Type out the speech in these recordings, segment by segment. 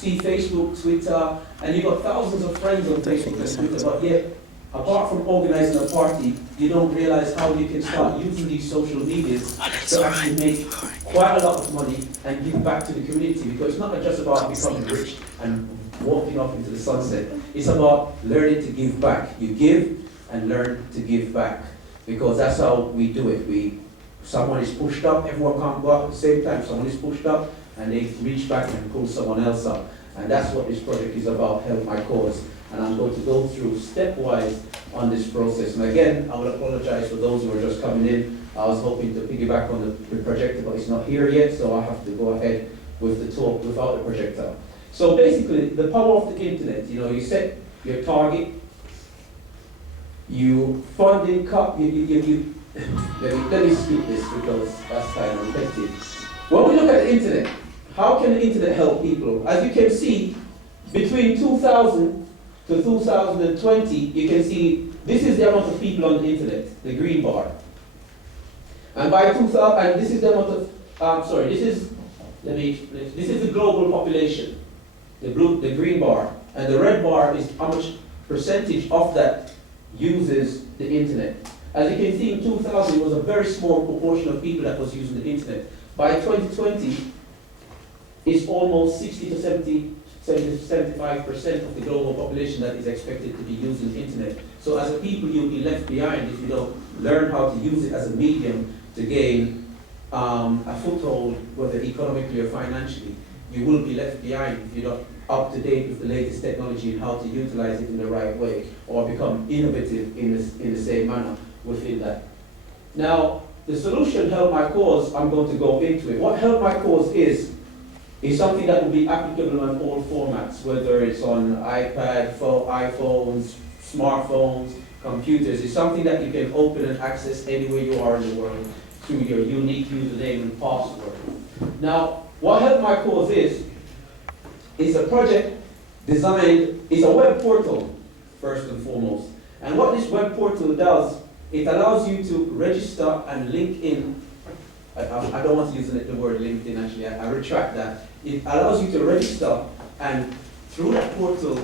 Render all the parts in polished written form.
see Facebook, Twitter, and you've got thousands of friends on Facebook and Twitter, but yet, apart from organizing a party, you don't realize how you can start using these social medias to actually make quite a lot of money and give back to the community, because it's not just about becoming rich and walking off into the sunset. It's about learning to give back. You give and learn to give back, because that's how we do it. Someone is pushed up, everyone can't go up at the same time. Someone is pushed up and they reach back and pull someone else up. And that's what this project is about, Help My Cause. And I'm going to go through stepwise on this process. And again, I will apologize for those who are just coming in. I was hoping to piggyback on the projector, but it's not here yet, so I have to go ahead with the talk without the projector. So basically, the power of the internet, you set your target, you fund it, let me skip this because that's kind of repetitive. When we look at the internet, how can the internet help people? As you can see, between 2000 to 2020, you can see this is the amount of people on the internet, the green bar. And by 2000, and this is the amount of, this is the global population, the green bar, and the red bar is how much percentage of that uses the internet. As you can see, in 2000, it was a very small proportion of people that was using the internet. By 2020, it's almost 60 to 75% of the global population that is expected to be using the internet. So as a people, you'll be left behind if you don't learn how to use it as a medium to gain a foothold, whether economically or financially. You will be left behind if you're not up to date with the latest technology and how to utilize it in the right way, or become innovative in the same manner within that. Now, the solution, Help My Cause, I'm going to go into it. What Help My Cause is something that will be applicable on all formats, whether it's on iPad, iPhones, smartphones, computers. It's something that you can open and access anywhere you are in the world through your unique username and password. Now, what Help My Cause is a project designed, it's a web portal, first and foremost. And what this web portal does, it allows you to register and link in. I don't want to use the word LinkedIn, actually, I retract that. It allows you to register, and through that portal,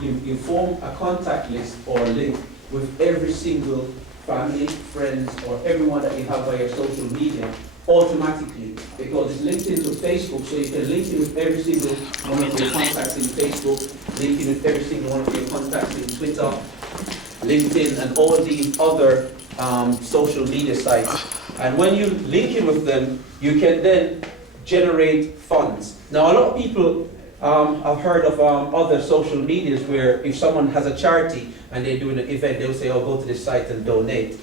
you form a contact list or link with every single family, friends, or everyone that you have by your social media automatically, because it's linked into Facebook, so you can link in with every single one of your contacts in Facebook, link in with every single one of your contacts in Twitter, LinkedIn, and all these other social media sites. And when you link in with them, you can then generate funds. Now, a lot of people have heard of other social medias where if someone has a charity and they're doing an event, they'll say, oh, go to this site and donate.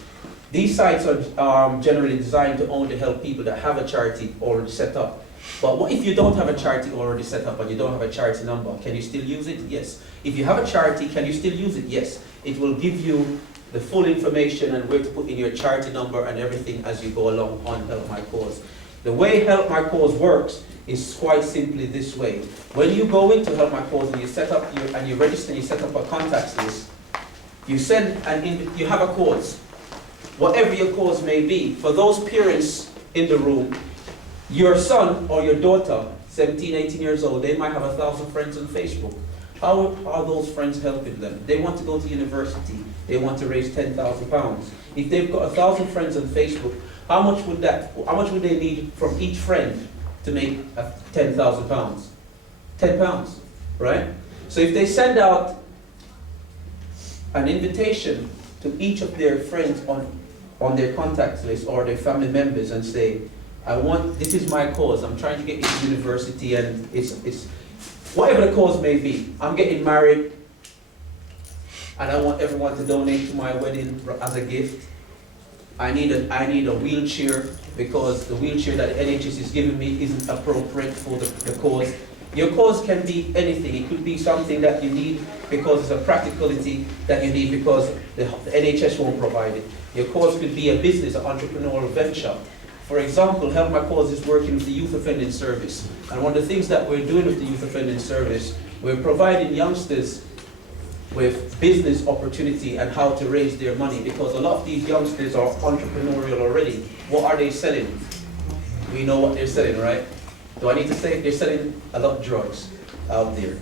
These sites are generally designed to only help people that have a charity already set up. But what if you don't have a charity already set up and you don't have a charity number? Can you still use it? Yes. If you have a charity, can you still use it? Yes. It will give you the full information and where to put in your charity number and everything as you go along on Help My Cause. The way Help My Cause works is quite simply this way. When you go into Help My Cause and you set up and you register and you set up a contacts list, you send you have a cause, whatever your cause may be. For those parents in the room, your son or your daughter, 17, 18 years old, they might have 1,000 friends on Facebook. How are those friends helping them? They want to go to university. They want to raise £10,000. If they've got 1,000 friends on Facebook, how much would they need from each friend to make £10,000? £10, right? So if they send out an invitation to each of their friends on their contacts list or their family members and say, this is my cause, I'm trying to get into university, and it's whatever the cause may be. I'm getting married and I want everyone to donate to my wedding as a gift. I need a wheelchair because the wheelchair that the NHS is giving me isn't appropriate for the cause. Your cause can be anything. It could be something that you need because it's a practicality that you need because the NHS won't provide it. Your cause could be a business, an entrepreneurial venture. For example, Help My Cause is working with the Youth Offending Service. And one of the things that we're doing with the Youth Offending Service, we're providing youngsters with business opportunity and how to raise their money, because a lot of these youngsters are entrepreneurial already. What are they selling? We know what they're selling, right? Do I need to say? They're selling a lot of drugs out there.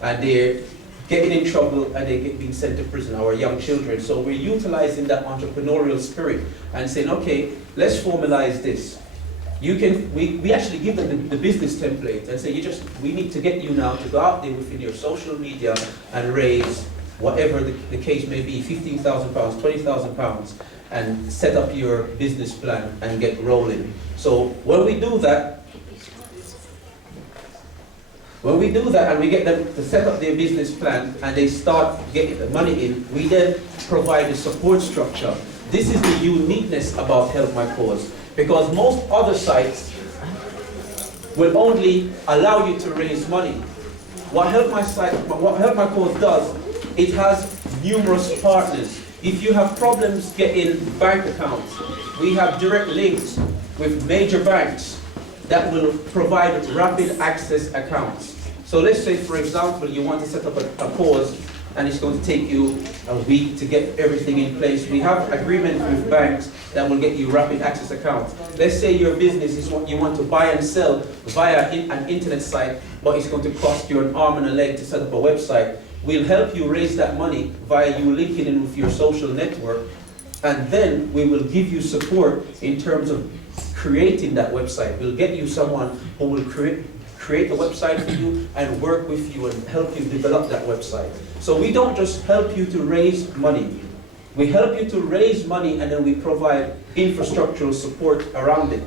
And they're getting in trouble and they get being sent to prison, our young children. So we're utilizing that entrepreneurial spirit and saying, okay, let's formalize this. We actually give them the business template and say, we need to get you now to go out there within your social media and raise whatever the case may be, £15,000, £20,000, and set up your business plan and get rolling. So when we do that and we get them to set up their business plan and they start getting the money in, we then provide a support structure. This is the uniqueness about Help My Cause, because most other sites will only allow you to raise money. What Help My Cause does, it has numerous partners. If you have problems getting bank accounts, we have direct links with major banks that will provide rapid access accounts. So let's say, for example, you want to set up a cause and it's going to take you a week to get everything in place. We have agreements with banks that will get you rapid access accounts. Let's say your business is what you want to buy and sell via an internet site, but it's going to cost you an arm and a leg to set up a website. We'll help you raise that money via you linking in with your social network, and then we will give you support in terms of creating that website. We'll get you someone who will create a website for you and work with you and help you develop that website. So we don't just help you to raise money. We help you to raise money and then we provide infrastructural support around it.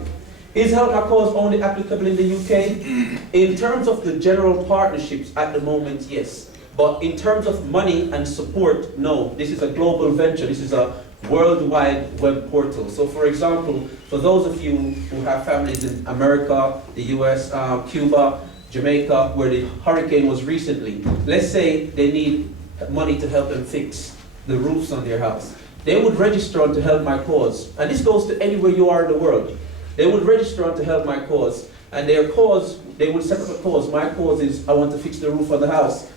Is Help My Cause only applicable in the UK? In terms of the general partnerships at the moment, yes. But in terms of money and support, no. This is a global venture. This is a worldwide web portal. So for example, for those of you who have families in America, the US, Cuba, Jamaica, where the hurricane was recently, let's say they need money to help them fix the roofs on their house. They would register on to Help My Cause. And this goes to anywhere you are in the world. They would register on to Help My Cause. And their cause, they would set up a cause. My cause is, I want to fix the roof on the house.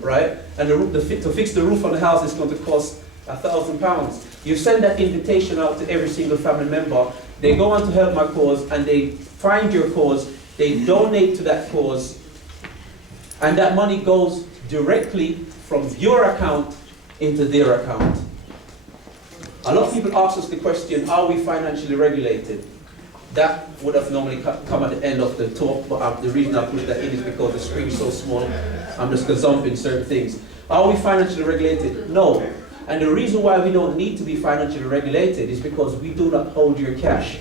Right? And to fix the roof on the house is going to cost £1,000. You send that invitation out to every single family member. They go on to Help My Cause and they find your cause. They donate to that cause. And that money goes directly from your account into their account. A lot of people ask us the question, are we financially regulated? That would have normally come at the end of the talk, but the reason I put that in is because the screen is so small, I'm just going to jump in certain things. Are we financially regulated? No. And the reason why we don't need to be financially regulated is because we do not hold your cash.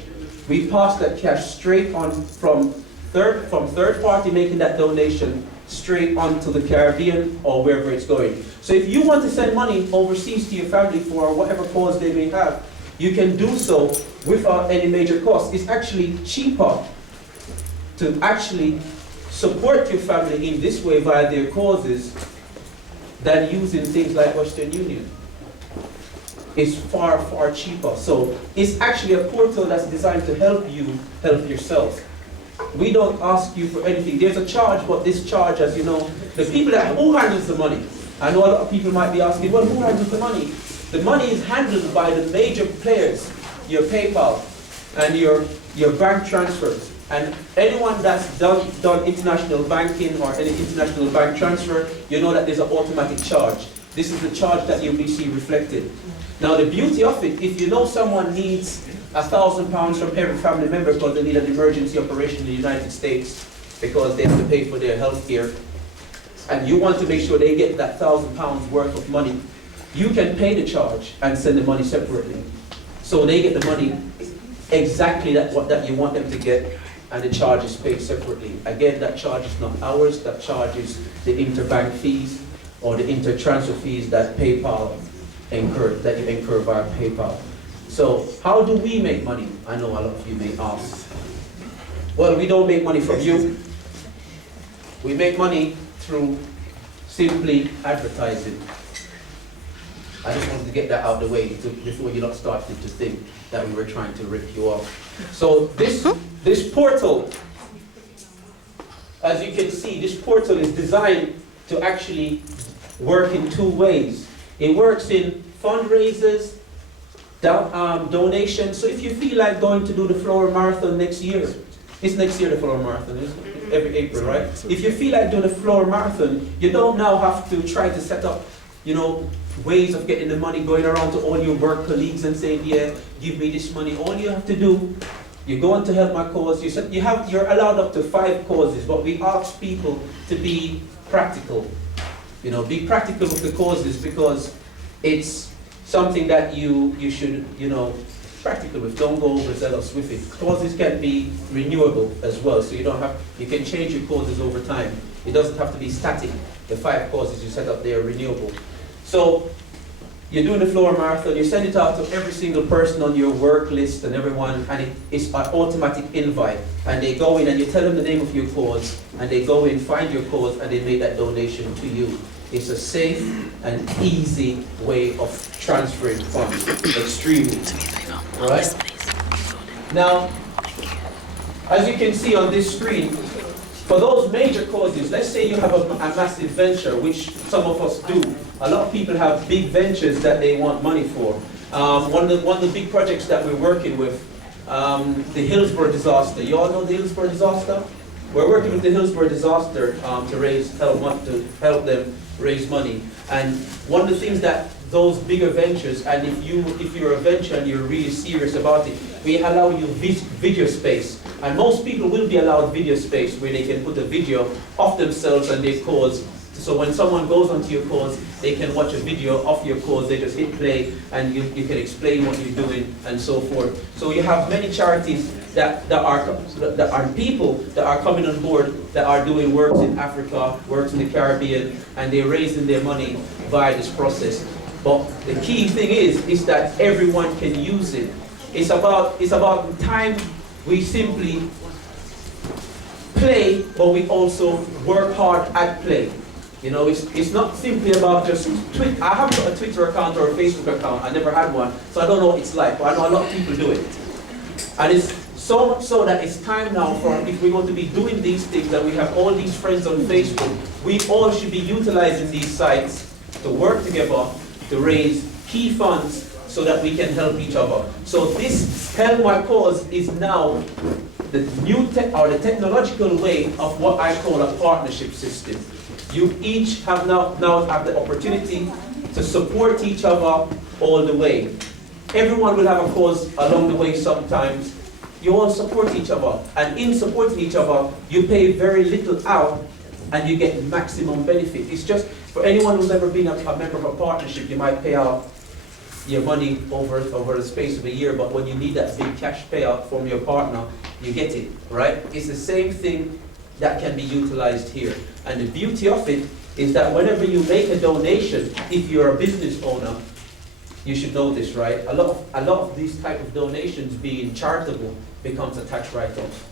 We pass that cash straight on from third party making that donation straight on to the Caribbean or wherever it's going. So if you want to send money overseas to your family for whatever cause they may have, you can do so without any major cost. It's actually cheaper to actually support your family in this way via their causes than using things like Western Union. It's far, far cheaper. So it's actually a portal that's designed to help you help yourself. We don't ask you for anything. There's a charge, but this charge, as you know, the people who handles the money? I know a lot of people might be asking, well, who handles the money? The money is handled by the major players, your PayPal and your bank transfers. And anyone that's done international banking or any international bank transfer, you know that there's an automatic charge. This is the charge that you'll see reflected. Now the beauty of it, if you know someone needs £1,000 from every family member because they need an emergency operation in the United States because they have to pay for their health care, and you want to make sure they get that £1,000 worth of money, you can pay the charge and send the money separately. So they get the money exactly that you want them to get, and the charge is paid separately. Again, that charge is not ours, that charge is the interbank fees or the intertransfer fees that PayPal that you incur via PayPal. So how do we make money? I know a lot of you may ask. Well, we don't make money from you. We make money through simply advertising. I just wanted to get that out of the way before you lot started to think that we were trying to rip you off. So this portal, as you can see, this portal is designed to actually work in two ways. It works in fundraisers, donations. So if you feel like going to do the Florida Marathon next year, It's next year, the Florida Marathon, it's every April, right? If you feel like doing a Florida Marathon, you don't now have to try to set up, ways of getting the money, going around to all your work colleagues and saying, yeah, give me this money. All you have to do, you go on to Help My Cause, you're allowed up to 5 causes, but we ask people to be practical. Be practical with the causes, because it's something that you should, practical with. Don't go overzealous with it. Causes can be renewable as well, so you can change your causes over time. It doesn't have to be static. The 5 causes you set up there are renewable. So you're doing the Florida Marathon, you send it out to every single person on your work list and everyone, and it's an automatic invite. And they go in and you tell them the name of your cause, and they go in, find your cause, and they make that donation to you. It's a safe and easy way of transferring funds. Extremely. Right? Now, as you can see on this screen, for those major causes, let's say you have a massive venture, which some of us do. A lot of people have big ventures that they want money for. One of the big projects that we're working with, the Hillsborough disaster. You all know the Hillsborough disaster? We're working with the Hillsborough disaster to help them raise money. And one of the things that those bigger ventures, and if you're a venture and you're really serious about it, we allow you video space. And most people will be allowed video space where they can put a video of themselves and their cause. So when someone goes onto your cause, they can watch a video of your cause. They just hit play and you can explain what you're doing and so forth. So you have many charities that are people that are coming on board that are doing works in Africa, works in the Caribbean, and they're raising their money via this process. But the key thing is that everyone can use it. It's about the time we simply play, but we also work hard at play. It's not simply about just tweet. I haven't got a Twitter account or a Facebook account. I never had one, so I don't know what it's like. But I know a lot of people do it, and it's so much so that it's time now for, if we're going to be doing these things, that we have all these friends on Facebook, we all should be utilizing these sites to work together to raise key funds so that we can help each other. So this Help My Cause is now the new the technological way of what I call a partnership system. You each have now have the opportunity to support each other all the way. Everyone will have a cause along the way sometimes. You all support each other, and in supporting each other, you pay very little out and you get maximum benefit. It's just, for anyone who's ever been a member of a partnership, you might pay out your money over the space of a year, but when you need that big cash payout from your partner, you get it, right? It's the same thing that can be utilized here. And the beauty of it is that whenever you make a donation, if you're a business owner, you should know this, right? A lot of these type of donations being charitable becomes a tax write-off.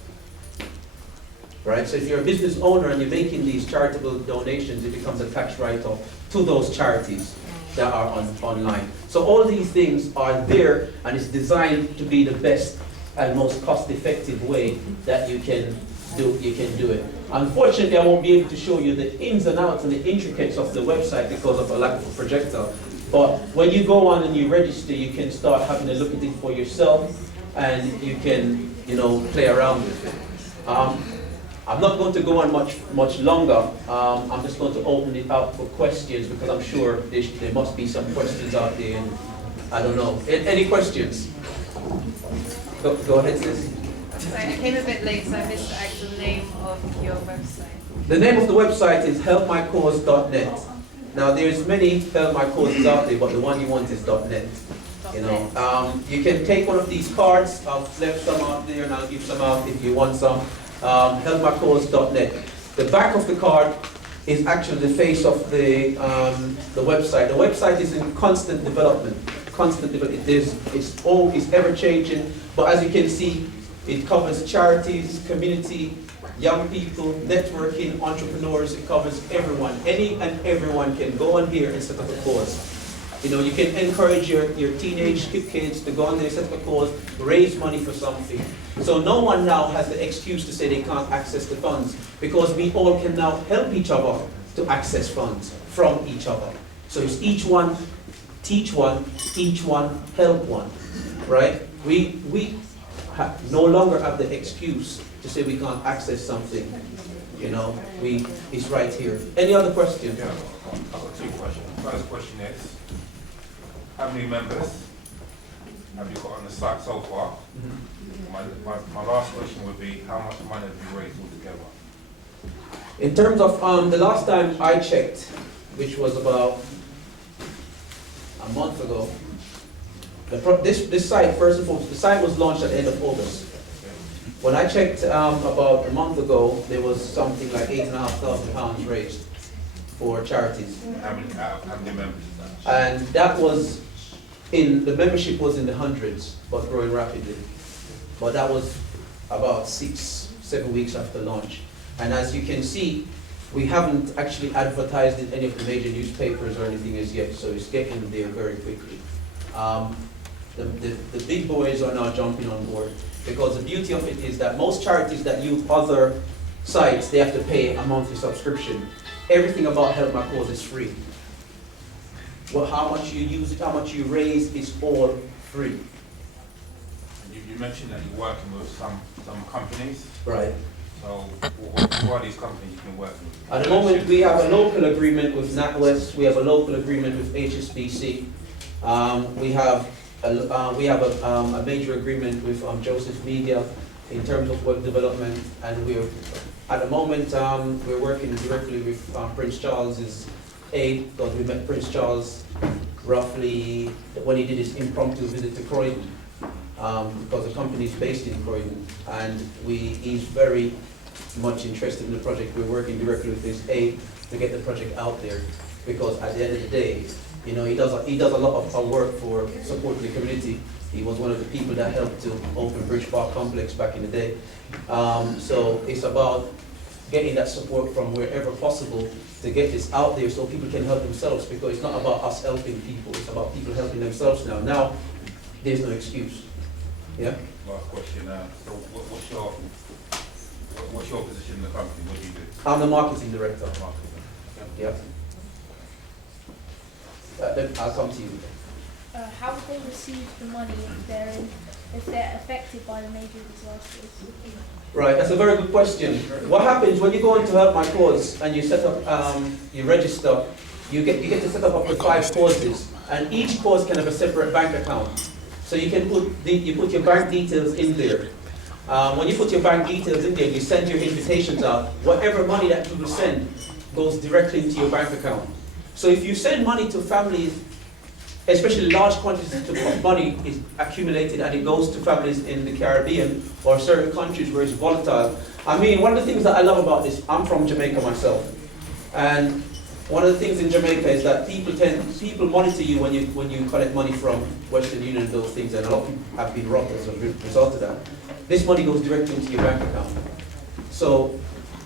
Right? So if you're a business owner and you're making these charitable donations, it becomes a tax write-off to those charities that are online. So all these things are there, and it's designed to be the best and most cost-effective way that you can do it. Unfortunately, I won't be able to show you the ins and outs and the intricacies of the website because of a lack of a projector. But when you go on and you register, you can start having a look at it for yourself, and you can, play around with it. I'm not going to go on much longer. I'm just going to open it up for questions, because I'm sure there must be some questions out there. And I don't know. Any questions? Go ahead, sis. Sorry, I came a bit late, so I missed the actual name of your website. The name of the website is helpmycause.net. Now, there's many Help My Causes out there, but the one you want is .net. You can take one of these cards. I've left some out there, and I'll give some out if you want some. Helpmycause.net. The back of the card is actually the face of the website. The website is in constant development. It's ever changing. But as you can see, it covers charities, community, young people, networking, entrepreneurs. It covers everyone. Any and everyone can go on here and set up a cause. You can encourage your teenage kids to go on there, set up a cause, raise money for something. So no one now has the excuse to say they can't access the funds, because we all can now help each other to access funds from each other. So it's each one, teach one, each one, help one, right? We no longer have the excuse to say we can't access something. You know, it's right here. Any other questions? Yeah, I've got two questions. First question is, how many members have you got on the site so far? My last question would be, how much money have you raised altogether? In terms of the last time I checked, which was about a month ago, this site, first and foremost, the site was launched at the end of August. When I checked about a month ago, there was something like £8,500 raised for charities. How many members is that? And that was the membership was in the hundreds, but growing rapidly. But that was about 6-7 weeks after launch. And as you can see, we haven't actually advertised in any of the major newspapers or anything as yet, so it's getting there very quickly. The big boys are now jumping on board, because the beauty of it is that most charities that use other sites, they have to pay a monthly subscription. Everything about Help My Cause is free. Well, how much you use it, how much you raise, is all free. You mentioned that you're working with some companies. Right. So what are these companies you've been working with? At the moment, we have a local agreement with NatWest. We have a local agreement with HSBC. We have a major agreement with Joseph Media in terms of web development, and at the moment we're working directly with Prince Charles's aid, because we met Prince Charles roughly when he did his impromptu visit to Croydon, because the company is based in Croydon, and he's very much interested in the project. We're working directly with his aid to get the project out there, because at the end of the day, you know, he does a lot of work for supporting the community. He was one of the people that helped to open Bridge Park Complex back in the day. So it's about getting that support from wherever possible to get this out there so people can help themselves, because it's not about us helping people, it's about people helping themselves now. Now, there's no excuse. Yeah? Last question. So what's your position in the company? What do you do? I'm the marketing director. Marketing. Yeah. I'll come to you. How would they receive the money if they're affected by the major disasters? Right, that's a very good question. What happens when you go into Help My Cause and you set up, you register, you get to set up to 5 causes, and each cause can have a separate bank account. So you can put your bank details in there. When you put your bank details in there, you send your invitations out. Whatever money that people send goes directly into your bank account. So if you send money to families, especially large quantities of money is accumulated and it goes to families in the Caribbean or certain countries where it's volatile. I mean, one of the things that I love about this, I'm from Jamaica myself, and one of the things in Jamaica is that people monitor you when you collect money from Western Union and those things, and a lot of people have been robbed as a result of that. This money goes directly into your bank account. So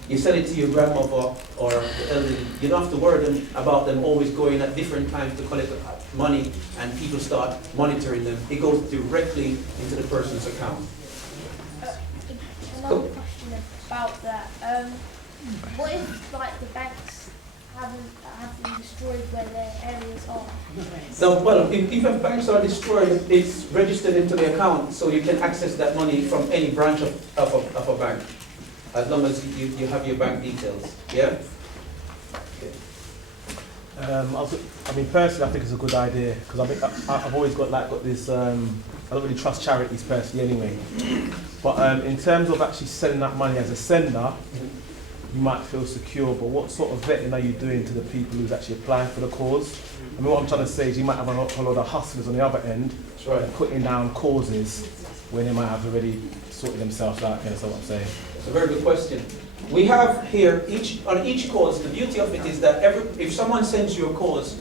you send it to your grandmother or the elderly. You don't have to worry about them always going at different times to collect money, and people start monitoring them. It goes directly into the person's account. Another question about that. What if like the banks have been destroyed where their areas are? So, well, if banks are destroyed, it's registered into the account, so you can access that money from any branch of a bank, as long as you have your bank details. Yeah? I mean, personally, I think it's a good idea, because I've always got this. I don't really trust charities personally, anyway. But in terms of actually sending that money as a sender, you might feel secure. But what sort of vetting are you doing to the people who's actually applying for the cause? I mean, what I'm trying to say is you might have a lot of hustlers on the other end, That's right. putting down causes when they might have already sorted themselves out. That's what I'm saying. That's a very good question. We have here, on each cause, the beauty of it is that if someone sends you a cause,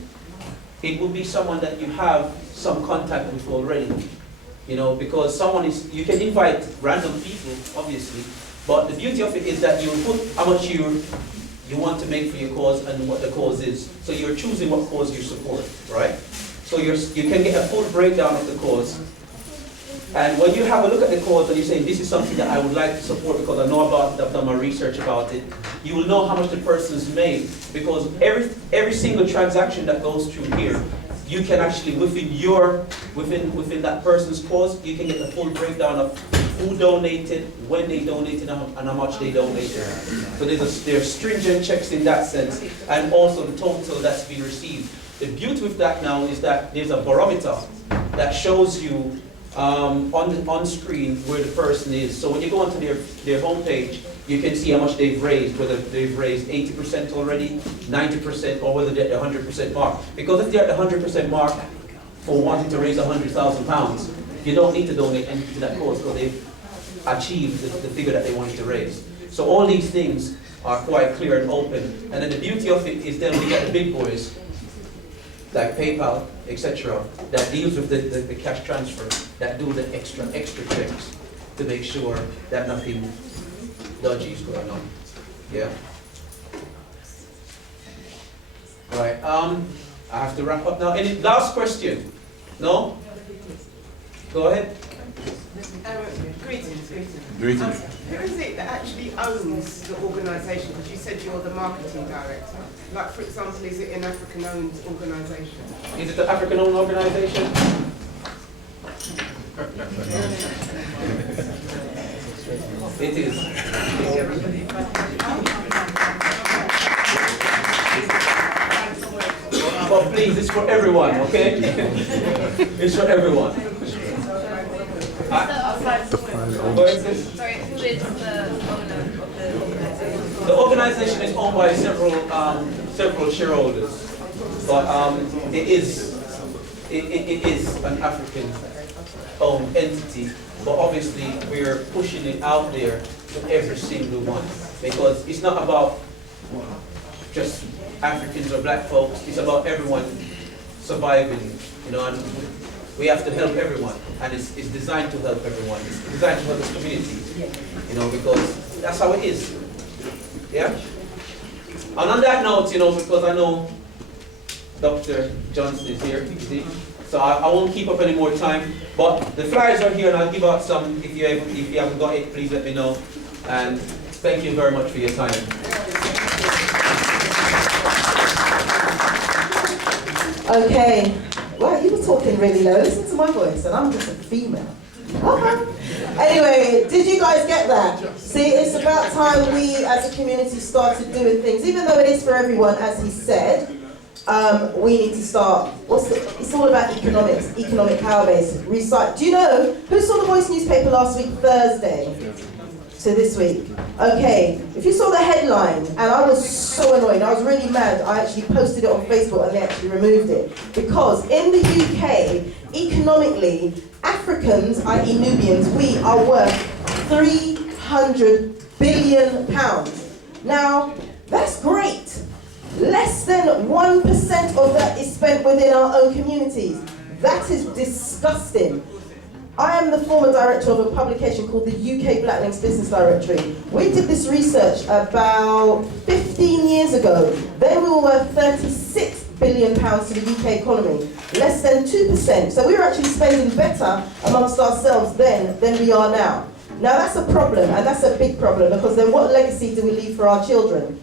it will be someone that you have some contact with already. You know, because you can invite random people, obviously, but the beauty of it is that you put how much you want to make for your cause and what the cause is. So you're choosing what cause you support, right? So you can get a full breakdown of the cause. And when you have a look at the cause and you're saying, this is something that I would like to support because I know about it, I've done my research about it, you will know how much the person's made, because every single transaction that goes through here, you can actually, within that person's cause, you can get the full breakdown of who donated, when they donated, and how much they donated. So there's stringent checks in that sense, and also the total that's been received. The beauty with that now is that there's a barometer that shows you on screen where the person is. So when you go onto their homepage, you can see how much they've raised, whether they've raised 80% already, 90%, or whether they're at the 100% mark. Because if they're at the 100% mark for wanting to raise £100,000, you don't need to donate anything to that cause because they've achieved the figure that they wanted to raise. So all these things are quite clear and open. And then the beauty of it is then we get the big boys, like PayPal, etc., that deals with the cash transfer, that do the extra checks to make sure that nothing dodgy is going on. Yeah. Right. I have to wrap up now. Any last question? No? Go ahead. Greetings. Greetings. Who is it that actually owns the organisation? Because you said you're the marketing director. Like, for example, is it an African-owned organisation? Is it an African-owned organisation? It is. But please, it's for everyone, okay? It's for everyone. What is this? Sorry, who is the owner of the organization? The organization is owned by several shareholders, but it is an African-owned entity. But obviously, we're pushing it out there to every single one because it's not about just Africans or black folks. It's about everyone surviving, you know. And we have to help everyone, and it's designed to help everyone. It's designed to help this community, you know, because that's how it is. Yeah? And on that note, you know, because I know Dr. Johnson is here, you see, so I won't keep up any more time, but the flyers are here, and I'll give out some. If you haven't got it, please let me know. And thank you very much for your time. Okay. Wow, you were talking really low. Listen to my voice, and I'm just a female. Anyway, did you guys get that? See, it's about time we as a community started doing things, even though it is for everyone, as he said. We need to start. It's all about economics, economic power base. Do you know who saw the Voice newspaper last week, Thursday? To this week. Okay, if you saw the headline, and I was so annoyed, I was really mad, I actually posted it on Facebook and they actually removed it. Because in the UK, economically, Africans, i.e. Nubians, we are worth £300 billion. Now, that's great. Less than 1% of that is spent within our own communities. That is disgusting. I am the former director of a publication called the UK Black Links Business Directory. We did this research about 15 years ago. Then we were worth £36 billion to the UK economy, less than 2%. So we were actually spending better amongst ourselves then than we are now. Now that's a problem, and that's a big problem, because then what legacy do we leave for our children?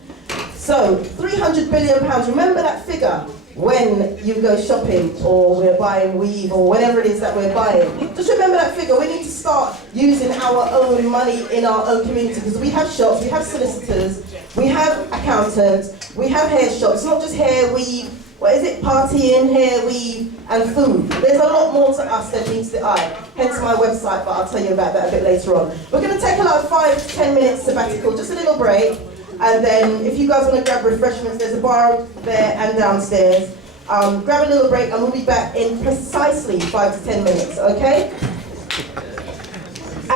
So, £300 billion, remember that figure when you go shopping or we're buying weave or whatever it is that we're buying. Just remember that figure. We need to start using our own money in our own community, because we have shops, we have solicitors, we have accountants, we have hair shops, not just hair, weave, what is it, partying, hair, weave, and food. There's a lot more to us than meets the eye, hence my website, but I'll tell you about that a bit later on. We're going to take a 5 to 10 minutes sabbatical, just a little break. And then if you guys want to grab refreshments, there's a bar there and downstairs. Grab a little break and we'll be back in precisely 5 to 10 minutes, okay?